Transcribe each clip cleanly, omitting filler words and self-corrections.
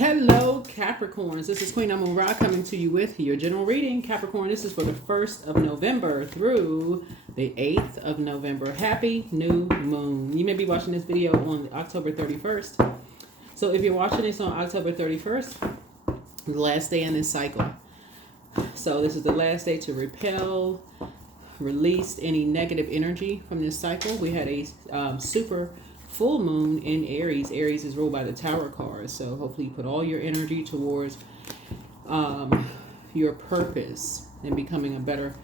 Hello, Capricorns. This is Queen Amun Ra coming to you with your general reading. Capricorn, this is for the 1st of November through the 8th of November. Happy new moon. You may be watching this video on October 31st. So if you're watching this on October 31st, the last day in this cycle. So this is the last day to repel, release any negative energy from this cycle. We had a super full moon in Aries. Aries is ruled by the Tower card. So hopefully you put all your energy towards your purpose and becoming a better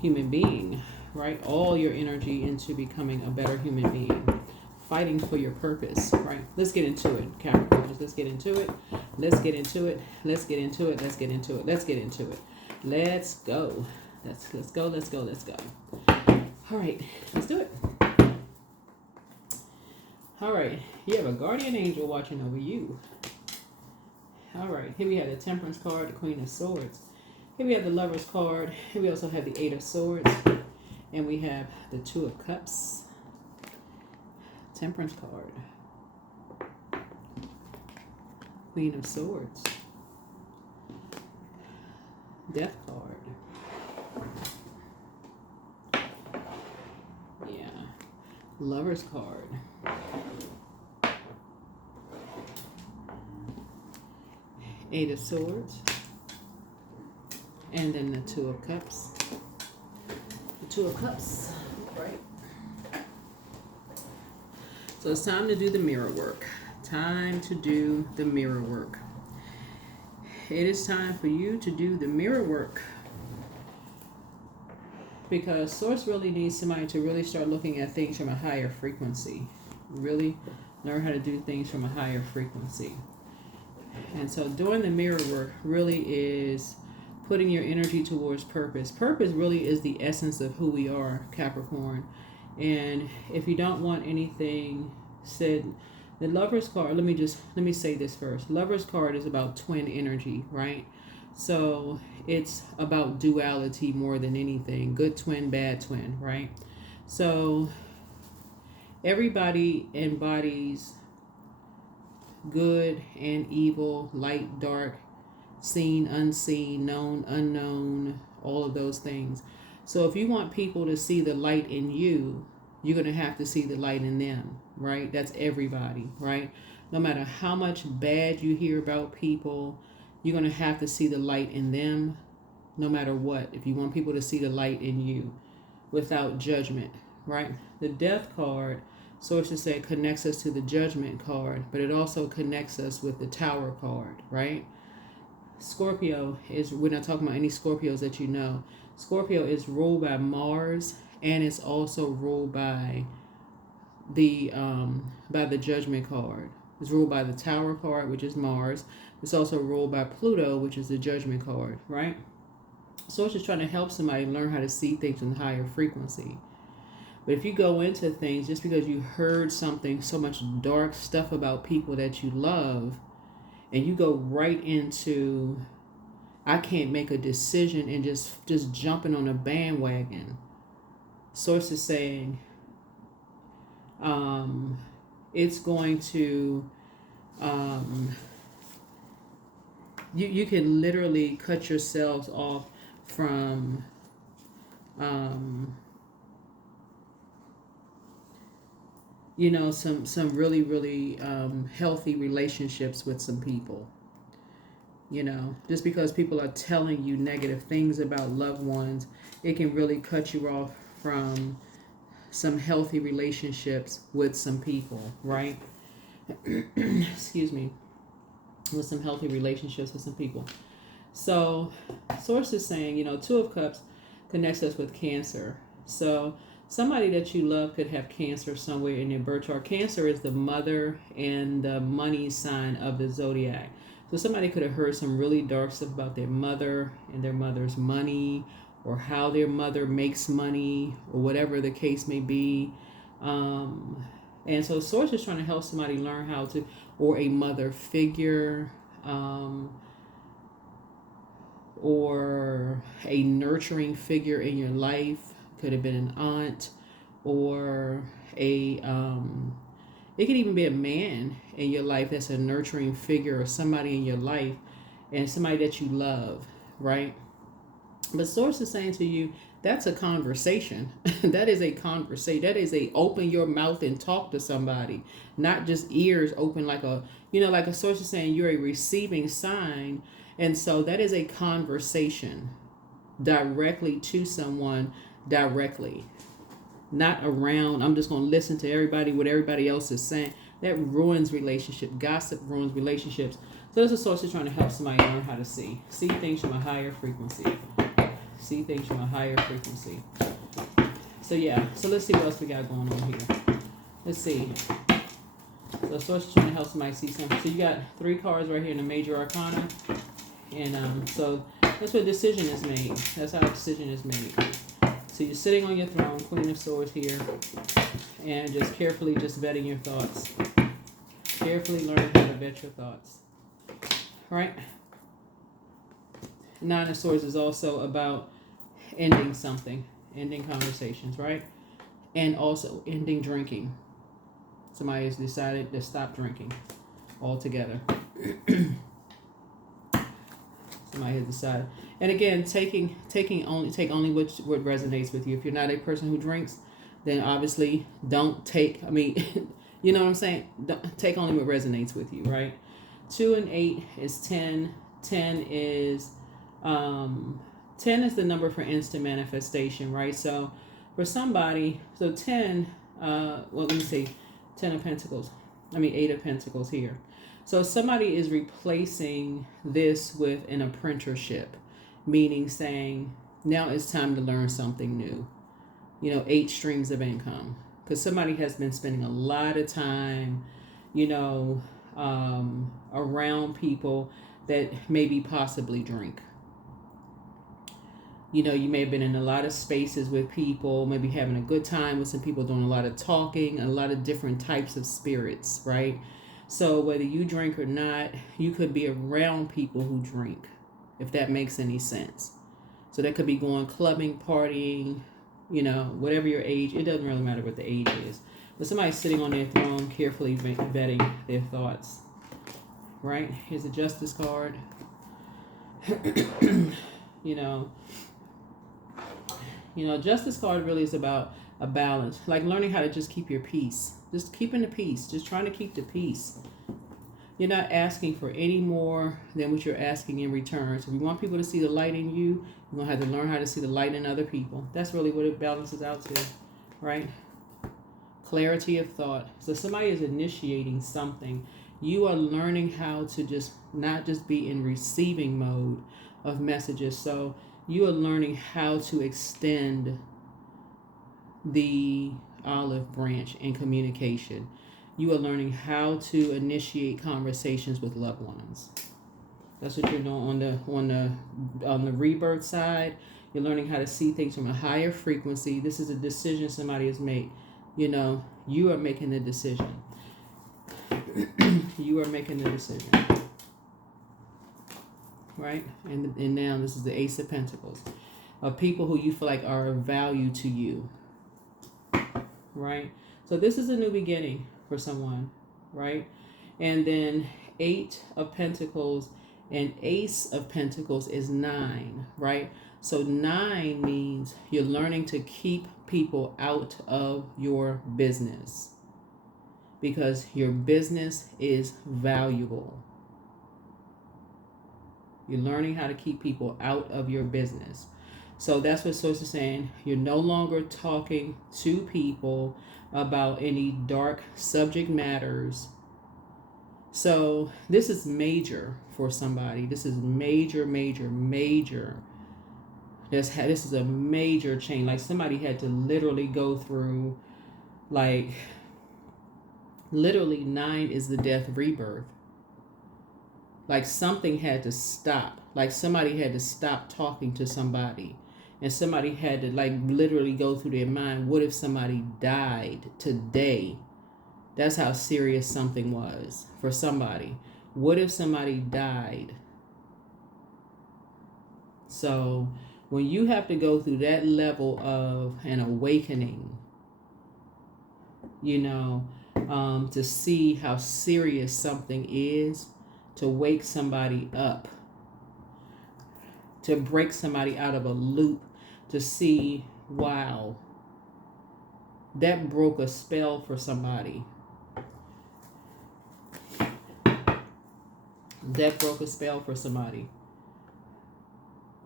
human being, right? All your energy into becoming a better human being, fighting for your purpose, right? Let's get into it, Capricorns. Let's get into it. Let's get into it. Let's get into it. Let's get into it. Let's get into it. Let's go. Let's go. Let's go. Let's go. All right, let's do it. All right, you have a guardian angel watching over you. All right, here we have the Temperance card, the Queen of Swords. Here we have the Lovers card. Here we also have the Eight of Swords. And we have the Two of Cups. Temperance card. Queen of Swords. Death card. Yeah. Lovers card. Eight of Swords, and then the Two of Cups. The Two of Cups, right? So it's time to do the mirror work. Time to do the mirror work. It is time for you to do the mirror work, because Source really needs somebody to really start looking at things from a higher frequency. Really learn how to do things from a higher frequency. And so doing the mirror work really is putting your energy towards purpose. Purpose really is the essence of who we are, Capricorn. And if you don't want anything said, the Lover's card, let me say this first. Lover's card is about twin energy, right? So it's about duality more than anything. Good twin, bad twin, right? So everybody embodies good and evil, light, dark, seen, unseen, known, unknown, all of those things. So if you want people to see the light in you, you're going to have to see the light in them, right? That's everybody, right? No matter how much bad you hear about people, you're going to have to see the light in them no matter what. If you want people to see the light in you without judgment, right? The Death card, sources say, connects us to the Judgment card, but it also connects us with the Tower card, right? Scorpio is, we're not talking about any Scorpios that you know. Scorpio is ruled by Mars, and it's also ruled by the Judgment card. It's ruled by the Tower card, which is Mars. It's also ruled by Pluto, which is the Judgment card, right? So it's just trying to help somebody learn how to see things in higher frequency. But if you go into things just because you heard something, so much dark stuff about people that you love, and you go right into, I can't make a decision, and just jumping on a bandwagon. Source is saying it's going to, you can literally cut yourselves off from some really, really healthy relationships with some people. Just because people are telling you negative things about loved ones, it can really cut you off from some healthy relationships with some people, right? Excuse me. With some healthy relationships with some people. So, Source is saying, Two of Cups connects us with Cancer. So, somebody that you love could have Cancer somewhere in their birth chart. Cancer is the mother and the money sign of the zodiac. So somebody could have heard some really dark stuff about their mother and their mother's money, or how their mother makes money, or whatever the case may be. And so Source is trying to help somebody learn how to, or a mother figure, or a nurturing figure in your life. Could have been an aunt, or a It could even be a man in your life that's a nurturing figure, or somebody in your life and somebody that you love, right? But source is saying to you, that's a conversation. That is a conversation. That is a open your mouth and talk to somebody, not just ears open like a, like a source is saying you're a receiving sign. And so that is a conversation directly to someone, directly, not around. I'm just going to listen to everybody, what everybody else is saying. That ruins relationship. Gossip ruins relationships. So this is source is trying to help somebody learn how to see things from a higher frequency. See things from a higher frequency. So yeah, so let's see what else we got going on here. Let's see. So source is trying to help somebody see something. So you got 3 cards right here in the major arcana. And so that's what decision is made. That's how a decision is made. So you're sitting on your throne, Queen of Swords here, and just carefully just vetting your thoughts. Carefully learning how to vet your thoughts. Right? 9 of Swords is also about ending something, ending conversations, right? And also ending drinking. Somebody has decided to stop drinking altogether. Somebody has decided. And again, take only what resonates with you. If you're not a person who drinks, then obviously don't take, you know what I'm saying? Don't, take only what resonates with you, right? 2 and 8 is 10. 10 is 10 is the number for instant manifestation, right? So for somebody, so 10, let me see, 10 of Pentacles. 8 of Pentacles here. So somebody is replacing this with an apprenticeship, meaning saying, now it's time to learn something new. 8 streams of income. Because somebody has been spending a lot of time, around people that maybe possibly drink. You may have been in a lot of spaces with people, maybe having a good time with some people, doing a lot of talking, a lot of different types of spirits, right? So whether you drink or not, you could be around people who drink, if that makes any sense. So that could be going clubbing, partying, whatever your age. It doesn't really matter what the age is. But somebody's sitting on their throne, carefully vetting their thoughts. Right? Here's a Justice card. Justice card really is about a balance. Like learning how to just keep your peace. Just keeping the peace. Just trying to keep the peace. You're not asking for any more than what you're asking in return. So if you want people to see the light in you, you're going to have to learn how to see the light in other people. That's really what it balances out to, right? Clarity of thought. So somebody is initiating something. You are learning how to just not just be in receiving mode of messages. So you are learning how to extend the olive branch in communication. You are learning how to initiate conversations with loved ones. That's what you're doing on the rebirth side. You're learning how to see things from a higher frequency. This is a decision somebody has made. You are making the decision. You are making the decision. Right? And now this is the Ace of Pentacles. Of people who you feel like are of value to you. Right? So this is a new beginning for someone, right? And then 8 of Pentacles and Ace of Pentacles is 9, right? So 9 means you're learning to keep people out of your business because your business is valuable. You're learning how to keep people out of your business. So that's what Source is saying. You're no longer talking to people about any dark subject matters. So this is major for somebody. This is major. This is a major change. Like somebody had to literally go through, literally 9 is the death rebirth. Like something had to stop. Like somebody had to stop talking to somebody. And somebody had to literally go through their mind, what if somebody died today? That's how serious something was for somebody. What if somebody died? So when you have to go through that level of an awakening, to see how serious something is, to wake somebody up, to break somebody out of a loop, to see, wow, that broke a spell for somebody. That broke a spell for somebody.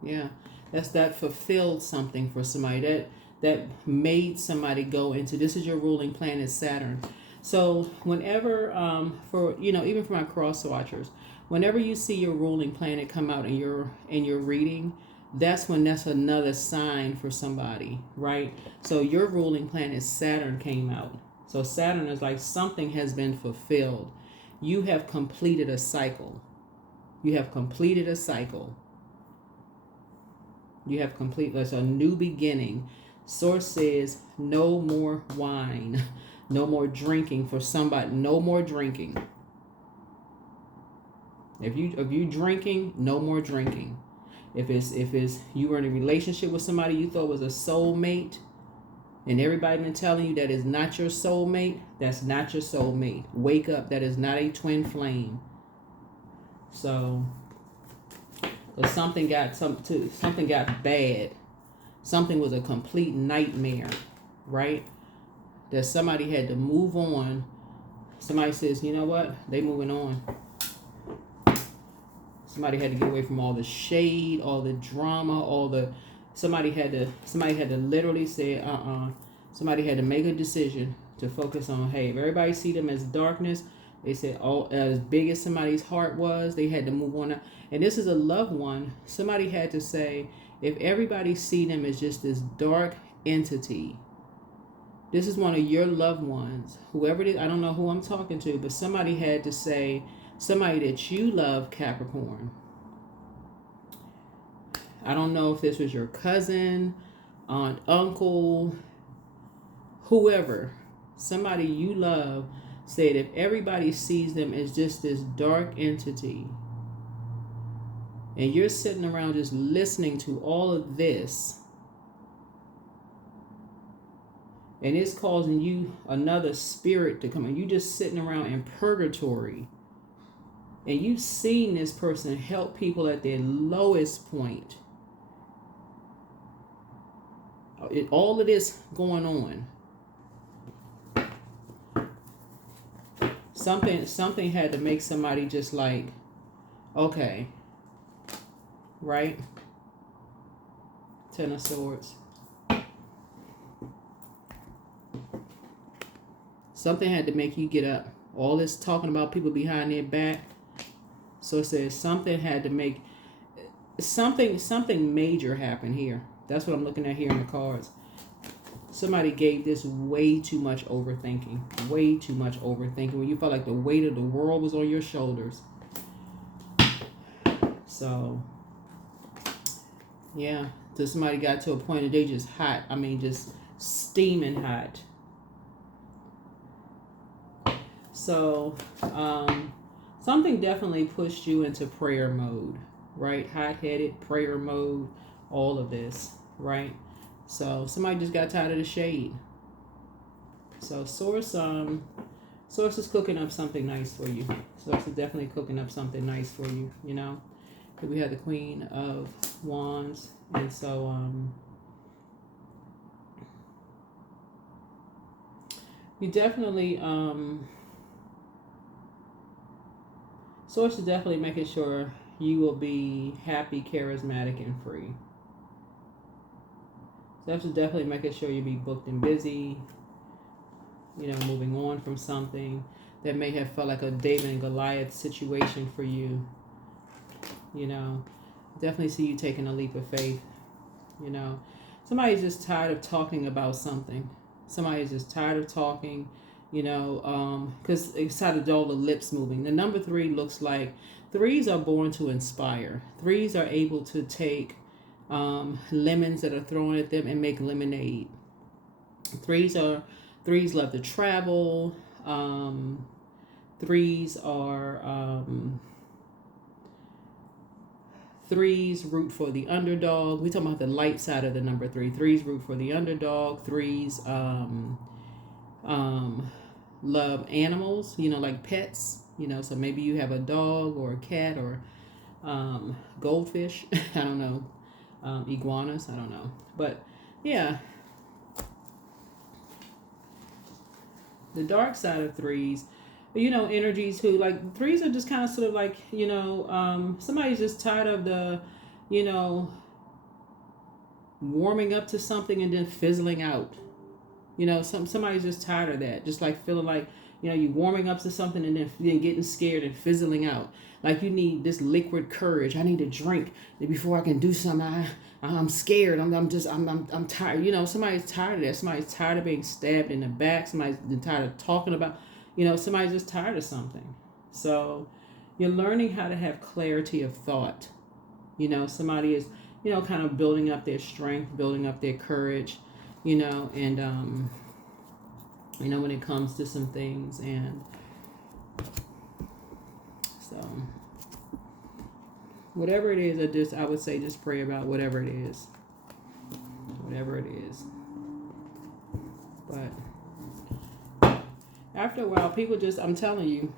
Yeah, that fulfilled something for somebody. That made somebody go into, this is your ruling planet Saturn. So whenever, for, even for my cross watchers, whenever you see your ruling planet come out in your reading, that's another sign for somebody, right? So your ruling planet Saturn came out. So Saturn is like something has been fulfilled. You have completed a cycle. You have completed a cycle. You have completed, that's a new beginning. Source says no more wine, no more drinking for somebody, no more drinking. If you drinking, no more drinking. If it's you were in a relationship with somebody you thought was a soulmate, and everybody been telling you that is not your soulmate, that's not your soulmate. Wake up, that is not a twin flame. So something got bad. Something was a complete nightmare, right? That somebody had to move on. Somebody says, you know what? They moving on. Somebody had to get away from all the shade, all the drama, somebody had to literally say, Somebody had to make a decision to focus on, hey, if everybody see them as darkness, they said, oh, as big as somebody's heart was, they had to move on. And this is a loved one. Somebody had to say, if everybody see them as just this dark entity, this is one of your loved ones, whoever it is, I don't know who I'm talking to, but somebody had to say, somebody that you love, Capricorn. I don't know if this was your cousin, aunt, uncle, whoever, somebody you love, said if everybody sees them as just this dark entity, and you're sitting around just listening to all of this, and it's causing you another spirit to come in, you just sitting around in purgatory, and you've seen this person help people at their lowest point, all of this going on, something had to make somebody just like, okay, right? Ten of Swords. Something had to make you get up. All this talking about people behind their back. So it says something had to make something major happen here. That's what I'm looking at here in the cards. Somebody gave this way too much overthinking. Way too much overthinking. When you felt like the weight of the world was on your shoulders. So yeah, so somebody got to a point that they just hot. I mean, just steaming hot. So, something definitely pushed you into prayer mode, right? Hot-headed, prayer mode, all of this, right? So somebody just got tired of the shade. So Source is cooking up something nice for you. Source is definitely cooking up something nice for you, you know? We had the Queen of Wands, and so you definitely Source is definitely making sure you will be happy, charismatic, and free. Source is definitely making sure you be booked and busy, you know, moving on from something that may have felt like a David and Goliath situation for you. You know, definitely see you taking a leap of faith. You know, somebody's just tired of talking about something. Somebody's just tired of talking, you know, because it's tired of all the lips moving. The number 3 looks like 3s are born to inspire. 3s are able to take lemons that are thrown at them and make lemonade. 3s love to travel. 3s are 3s root for the underdog. We talking about the light side of the number 3. 3s root for the underdog. 3s love animals, like pets, so maybe you have a dog or a cat or goldfish. I don't know. Iguanas. I don't know. But yeah, the dark side of threes, energies who like threes are just kind of sort of like, somebody's just tired of the, warming up to something and then fizzling out. Somebody's just tired of that. Just like feeling like, you warming up to something and then getting scared and fizzling out. Like you need this liquid courage. I need to drink before I can do something. I'm scared. I'm tired. Somebody's tired of that. Somebody's tired of being stabbed in the back. Somebody's tired of talking about, somebody's just tired of something. So you're learning how to have clarity of thought. Somebody is, kind of building up their strength, building up their courage, and when it comes to some things. And so whatever it is, I would say just pray about whatever it is. But after a while, people just, I'm telling you,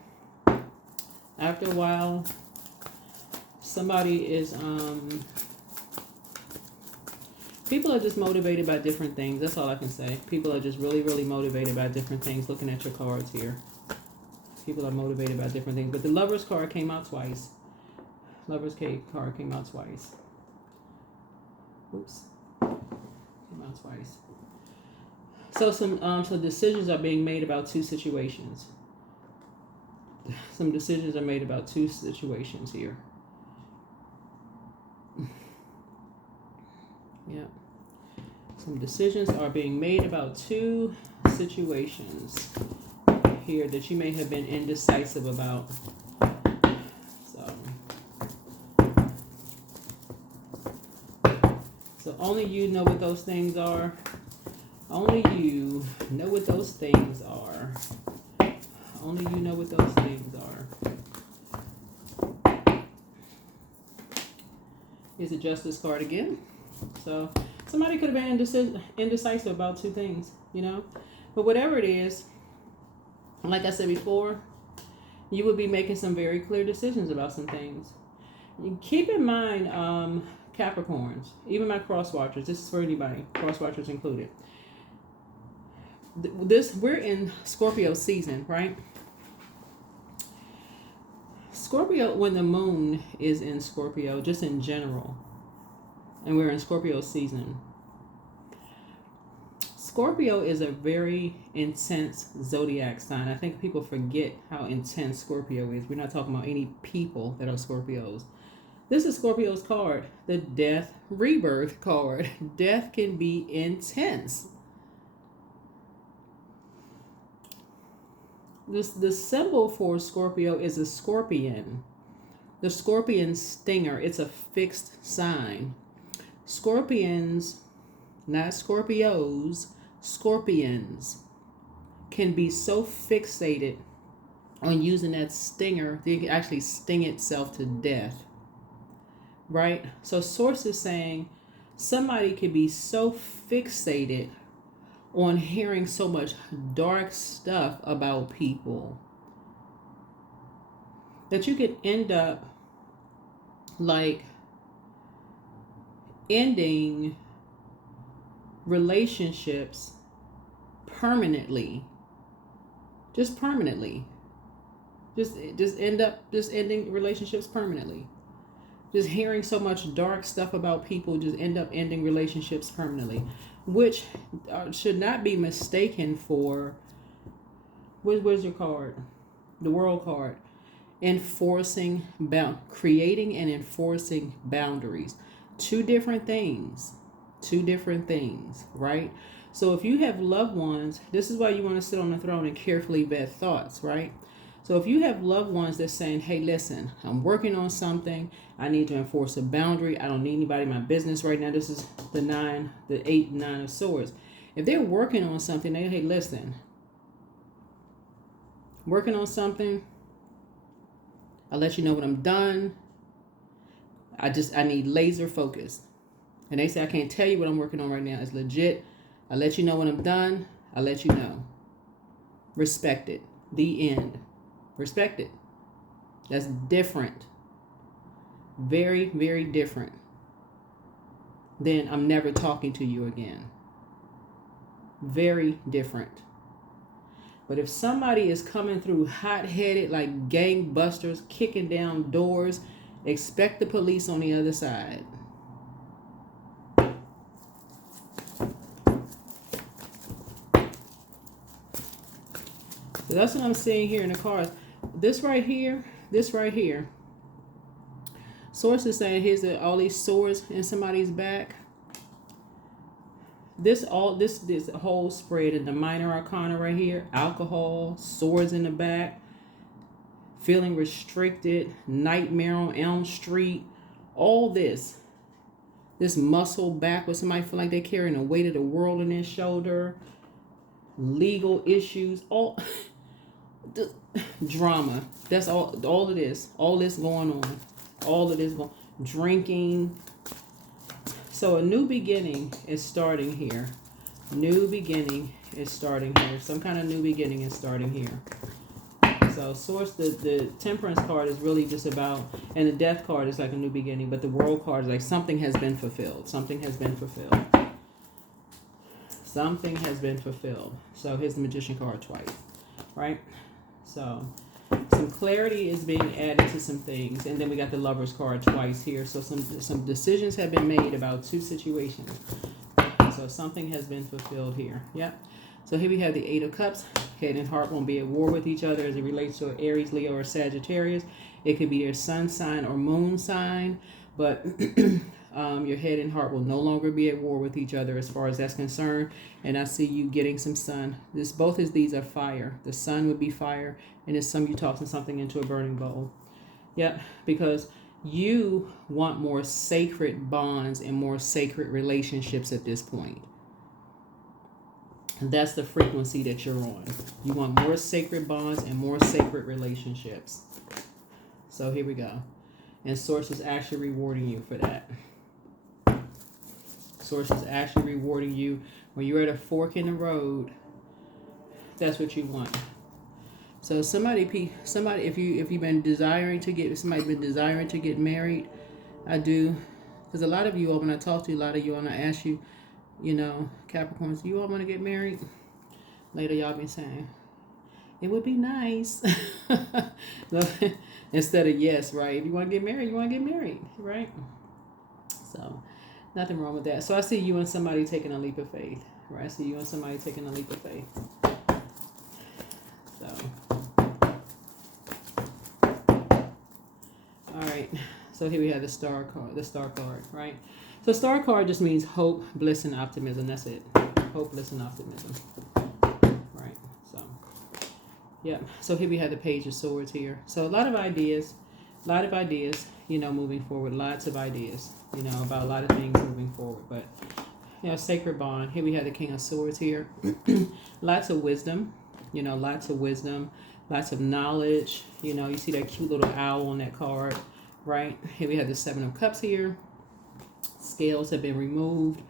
after a while, somebody is, people are just motivated by different things. That's all I can say. People are just really, really motivated by different things. Looking at your cards here. People are motivated by different things. But the Lover's card came out twice. Lover's card came out twice. Oops. Came out twice. So so decisions are being made about two situations. Some decisions are made about two situations here. Yeah. Some decisions are being made about two situations here that you may have been indecisive about. So only you know what those things are. Only you know what those things are. Only you know what those things are. Here's a Justice card again. So somebody could have been indecisive about two things, But whatever it is, like I said before, you will be making some very clear decisions about some things. You keep in mind, Capricorns, even my cross-watchers, this is for anybody, cross-watchers included. We're in Scorpio season, right? Scorpio, when the moon is in Scorpio, just in general, and we're in Scorpio season. Scorpio is a very intense zodiac sign. I think people forget how intense Scorpio is. We're not talking about any people that are Scorpios. This is Scorpio's card, the Death Rebirth card. Death can be intense. The symbol for Scorpio is a scorpion. The scorpion stinger. It's a fixed sign. Scorpions, not Scorpios, scorpions can be so fixated on using that stinger, they can actually sting itself to death. Right? So source is saying somebody can be so fixated on hearing so much dark stuff about people that you could end up like ending relationships permanently. Just permanently. Just end up just ending relationships permanently. Just hearing so much dark stuff about people just end up ending relationships permanently, which should not be mistaken for, where's your card? The World card. Creating and enforcing boundaries. Two different things, right? So if you have loved ones, this is why you want to sit on the throne and carefully vet thoughts, right? So if you have loved ones that's saying, hey, listen, I'm working on something. I need to enforce a boundary. I don't need anybody in my business right now. This is the 8, 9 of swords. If they're working on something, hey, listen, working on something, I'll let you know when I'm done. I need laser focus. And they say, I can't tell you what I'm working on right now. It's legit. I'll let you know when I'm done. I'll let you know. Respect it. The end. Respect it. That's different. Very, very different. Then I'm never talking to you again. Very different. But if somebody is coming through hot-headed like gangbusters, kicking down doors, expect the police on the other side. So that's what I'm seeing here in the cards. This right here. Source is saying here's all these swords in somebody's back. This whole spread in the minor arcana right here, alcohol, swords in the back, feeling restricted, nightmare on Elm Street, all this muscle back with somebody feel like they're carrying the weight of the world on their shoulder, legal issues, all drama. That's all of this going on, all of this drinking. So a new beginning is starting here. New beginning is starting here. Some kind of new beginning is starting here. So source, the temperance card is really just about, and the death card is like a new beginning, but the world card is like something has been fulfilled. Something has been fulfilled. Something has been fulfilled. So here's the magician card twice, right? So some clarity is being added to some things, and then we got the Lover's card twice here. So some decisions have been made about two situations. So something has been fulfilled here. Yep. So here we have the Eight of Cups. Head and heart won't be at war with each other as it relates to Aries, Leo, or Sagittarius. It could be their sun sign or moon sign, but your head and heart will no longer be at war with each other as far as that's concerned. And I see you getting some sun. Both of these are fire. The sun would be fire, and it's you tossing something into a burning bowl. Yep, because you want more sacred bonds and more sacred relationships at this point. And that's the frequency that you're on. You want more sacred bonds and more sacred relationships. So here we go. And Source is actually rewarding you for that. Source is actually rewarding you when you're at a fork in the road. That's what you want. So somebody, if you've been desiring to get married, I do, because a lot of you all, when I talk to a lot of you and I ask you, Capricorns, do you all want to get married? Later, y'all been saying, it would be nice. Instead of yes, right? If you want to get married, right? So nothing wrong with that. So I see you and somebody taking a leap of faith, right? I see you and somebody taking a leap of faith. So, all right. So here we have the star card, right? So star card just means hope, bliss, and optimism. That's it. Hope, bliss, and optimism. Right. So, yeah. So here we have the Page of Swords here. So a lot of ideas, moving forward. Lots of ideas, about a lot of things moving forward. But, sacred bond. Here we have the King of Swords here. Lots of wisdom, lots of knowledge. You see that cute little owl on that card, right? Here we have the Seven of Cups here. Scales have been removed,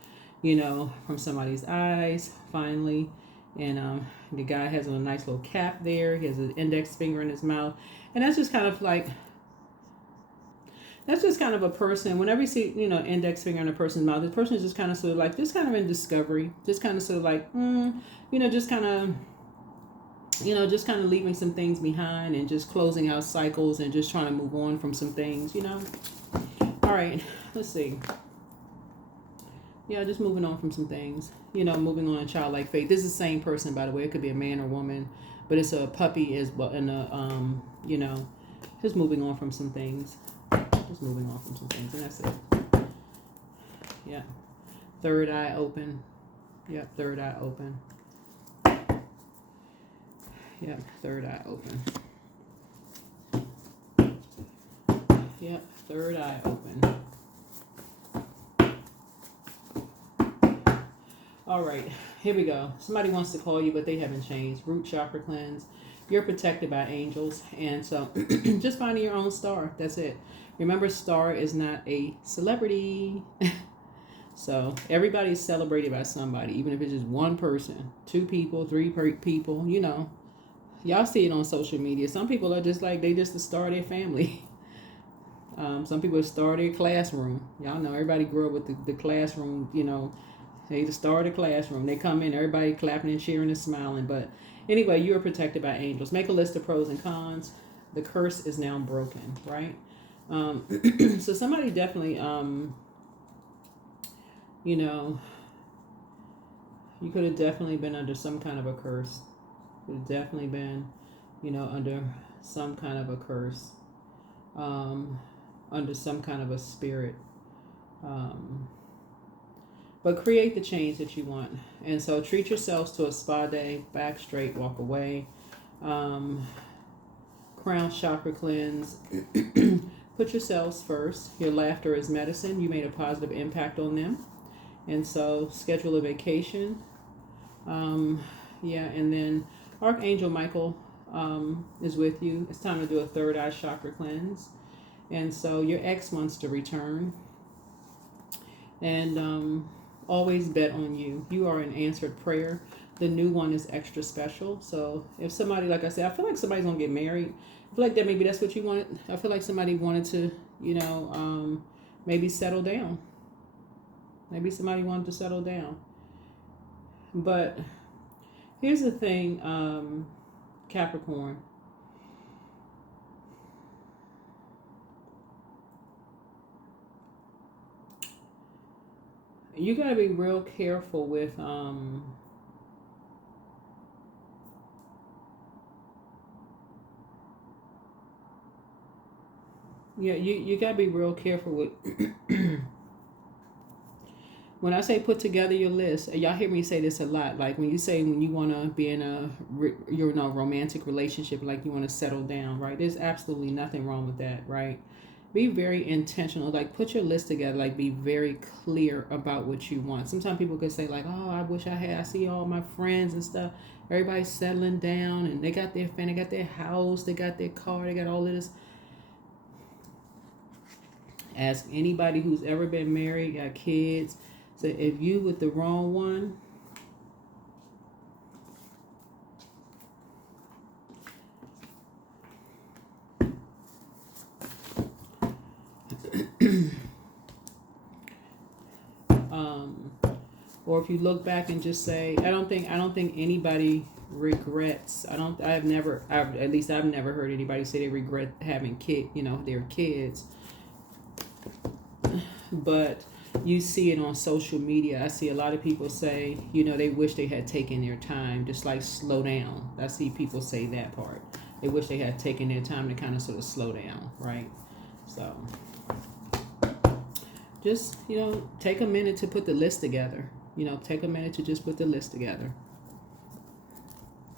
from somebody's eyes, finally. And the guy has a nice little cap there. He has an index finger in his mouth. And that's just kind of a person, whenever you see, index finger in a person's mouth, the person is just kind of sort of like, just kind of in discovery, just kind of sort of like, just kind of leaving some things behind and just closing out cycles and just trying to move on from some things, All right, let's see. Yeah, just moving on from some things, moving on in childlike faith. This is the same person, by the way. It could be a man or woman, but it's a puppy as well, and just moving on from some things. And that's it. Yeah. Third eye open. Yep, third eye open. Yep, third eye open. Yep, third eye open. All right, here we go. Somebody wants to call you, but they haven't changed. Root chakra cleanse. You're protected by angels. And so just finding your own star. That's it. Remember, star is not a celebrity. So everybody's celebrated by somebody, even if it's just one person, two people, three people, y'all see it on social media. Some people are just like, they just the star of their family. Some people start their classroom. Y'all know everybody grew up with the classroom, you know, they the star of the classroom. They come in, everybody clapping and cheering and smiling. But anyway, you are protected by angels. Make a list of pros and cons. The curse is now broken, right? So somebody definitely, you know, you could have definitely been under some kind of a curse. Could have definitely been, you know, under some kind of a curse. Under some kind of a spirit. But create the change that you want. And so treat yourselves to a spa day, back straight, walk away. Crown chakra cleanse. Put yourselves first. Your laughter is medicine. You made a positive impact on them. And so schedule a vacation. Yeah, and then Archangel Michael is with you. It's time to do a third eye chakra cleanse. And so your ex wants to return. And always bet on you. You are an answered prayer. The new one is extra special. So if somebody, like I said, I feel like somebody's going to get married. I feel like that maybe that's what you wanted. I feel like somebody wanted to, you know, maybe settle down. Maybe somebody wanted to settle down. But here's the thing, Capricorn. You got to be real careful with yeah, you got to be real careful with when I say put together your list. Y'all hear me say this a lot, like when you say when you want to be in a you're in a romantic relationship, like you want to settle down, right? There's absolutely nothing wrong with that, right? Be very intentional. Like put your list together. Like be very clear about what you want. Sometimes people could say like, "Oh, I wish I see all my friends and stuff. Everybody's settling down and they got their family, they got their house, they got their car, they got all of this." Ask anybody who's ever been married, got kids. So if you with the wrong one, or if you look back and just say, I don't think anybody regrets. I've never heard anybody say they regret having their kids. But you see it on social media. I see a lot of people say, they wish they had taken their time, just like slow down. I see people say that part. They wish they had taken their time to kind of sort of slow down, right? So just, take a minute to put the list together. Take a minute to just put the list together.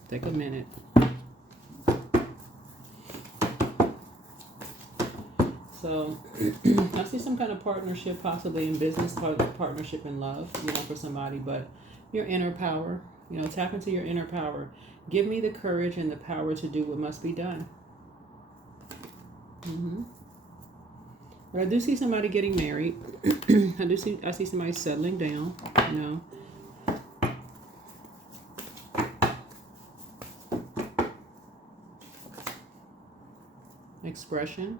Take a minute. So I see some kind of partnership, possibly in business, partnership in love, for somebody, but your inner power, tap into your inner power. Give me the courage and the power to do what must be done. But I do see somebody getting married. I see somebody settling down, Expression.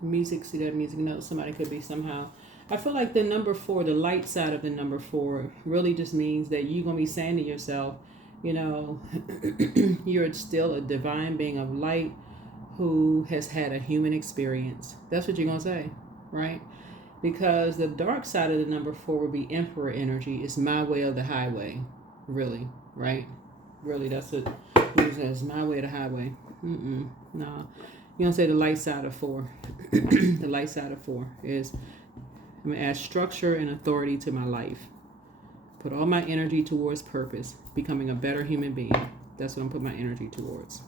Music, see that music note, somebody could be somehow. I feel like the number 4, the light side of the number 4 really just means that you're going to be saying to yourself, you're still a divine being of light who has had a human experience. That's what you're going to say, right? Because the dark side of the number 4 would be emperor energy. It's my way or the highway, really, right? Really, that's what it says, my way or the highway. No. You don't say the light side of 4. The light side of 4 is, I'm going to add structure and authority to my life. Put all my energy towards purpose, becoming a better human being. That's what I'm putting my energy towards.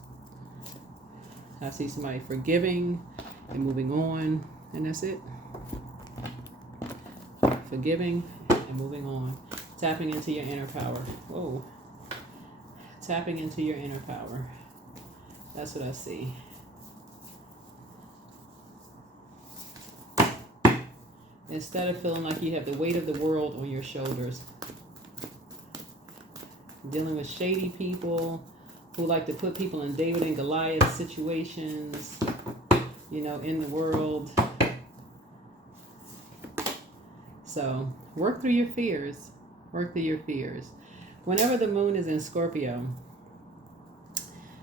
I see somebody forgiving and moving on, and that's it. Forgiving and moving on. Tapping into your inner power. Whoa. Tapping into your inner power. That's what I see. Instead of feeling like you have the weight of the world on your shoulders. Dealing with shady people, who like to put people in David and Goliath situations, you know, in the world. So work through your fears. Work through your fears. Whenever the moon is in Scorpio,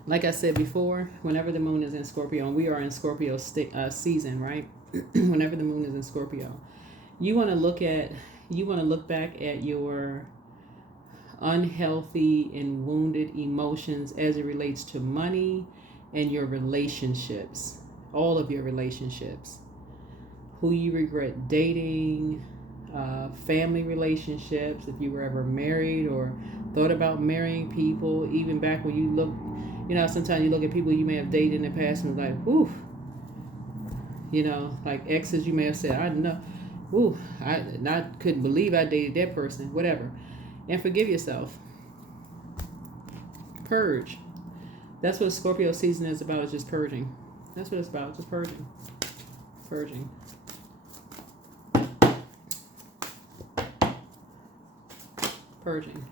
like I said before, whenever the moon is in Scorpio, and we are in Scorpio season, right? Whenever the moon is in Scorpio, you want to look back at your unhealthy and wounded emotions as it relates to money and your relationships, all of your relationships, who you regret dating, family relationships, if you were ever married or thought about marrying people, even back when you look, you know, sometimes you look at people you may have dated in the past and like, whew, you know, like exes you may have said, I know, whew, I couldn't believe I dated that person, whatever. And forgive yourself. Purge. That's what Scorpio season is about, is just purging. That's what it's about, just purging. Purging. Purging.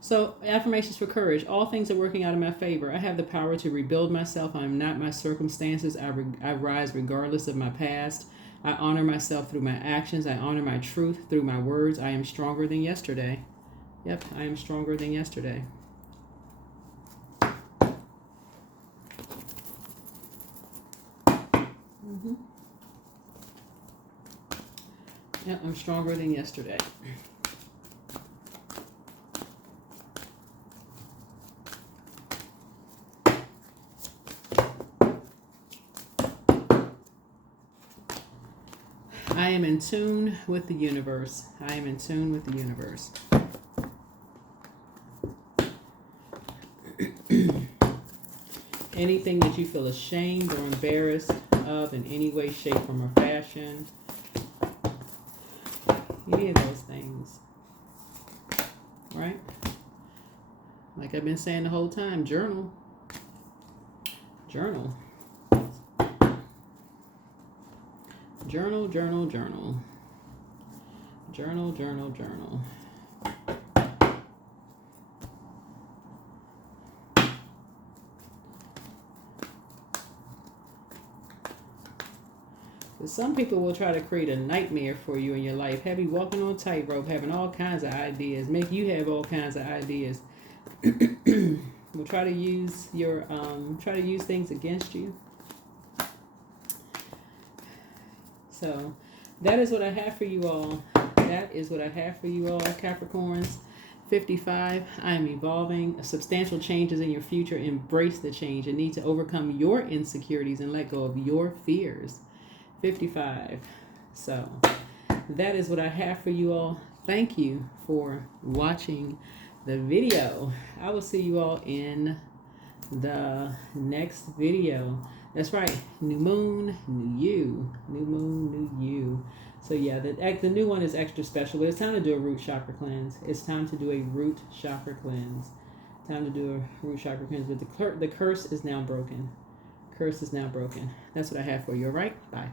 So, affirmations for courage. All things are working out in my favor. I have the power to rebuild myself. I am not my circumstances. I rise regardless of my past. I honor myself through my actions. I honor my truth through my words. I am stronger than yesterday. Yep, I am stronger than yesterday. Yep, I'm stronger than yesterday. I am in tune with the universe. I am in tune with the universe. Anything that you feel ashamed or embarrassed of in any way, shape, form, or fashion. Any of those things. Right? Like I've been saying the whole time, journal. Journal. Journal, journal, journal. Journal, journal, journal. Some people will try to create a nightmare for you in your life, have you walking on tightrope, having all kinds of ideas, make you have all kinds of ideas. Will try to use your things against you. So that is what I have for you all. That is what I have for you all, Capricorns. 55, I am evolving. Substantial changes in your future. Embrace the change and need to overcome your insecurities and let go of your fears. 55. So that is what I have for you all. Thank you for watching the video. I will see you all in the next video. That's right, new moon, new you. New moon, new you. So yeah, the new one is extra special, but it's time to do a root chakra cleanse. It's time to do a root chakra cleanse. Time to do a root chakra cleanse. But the curse is now broken. Curse is now broken. That's what I have for you. All right? Bye.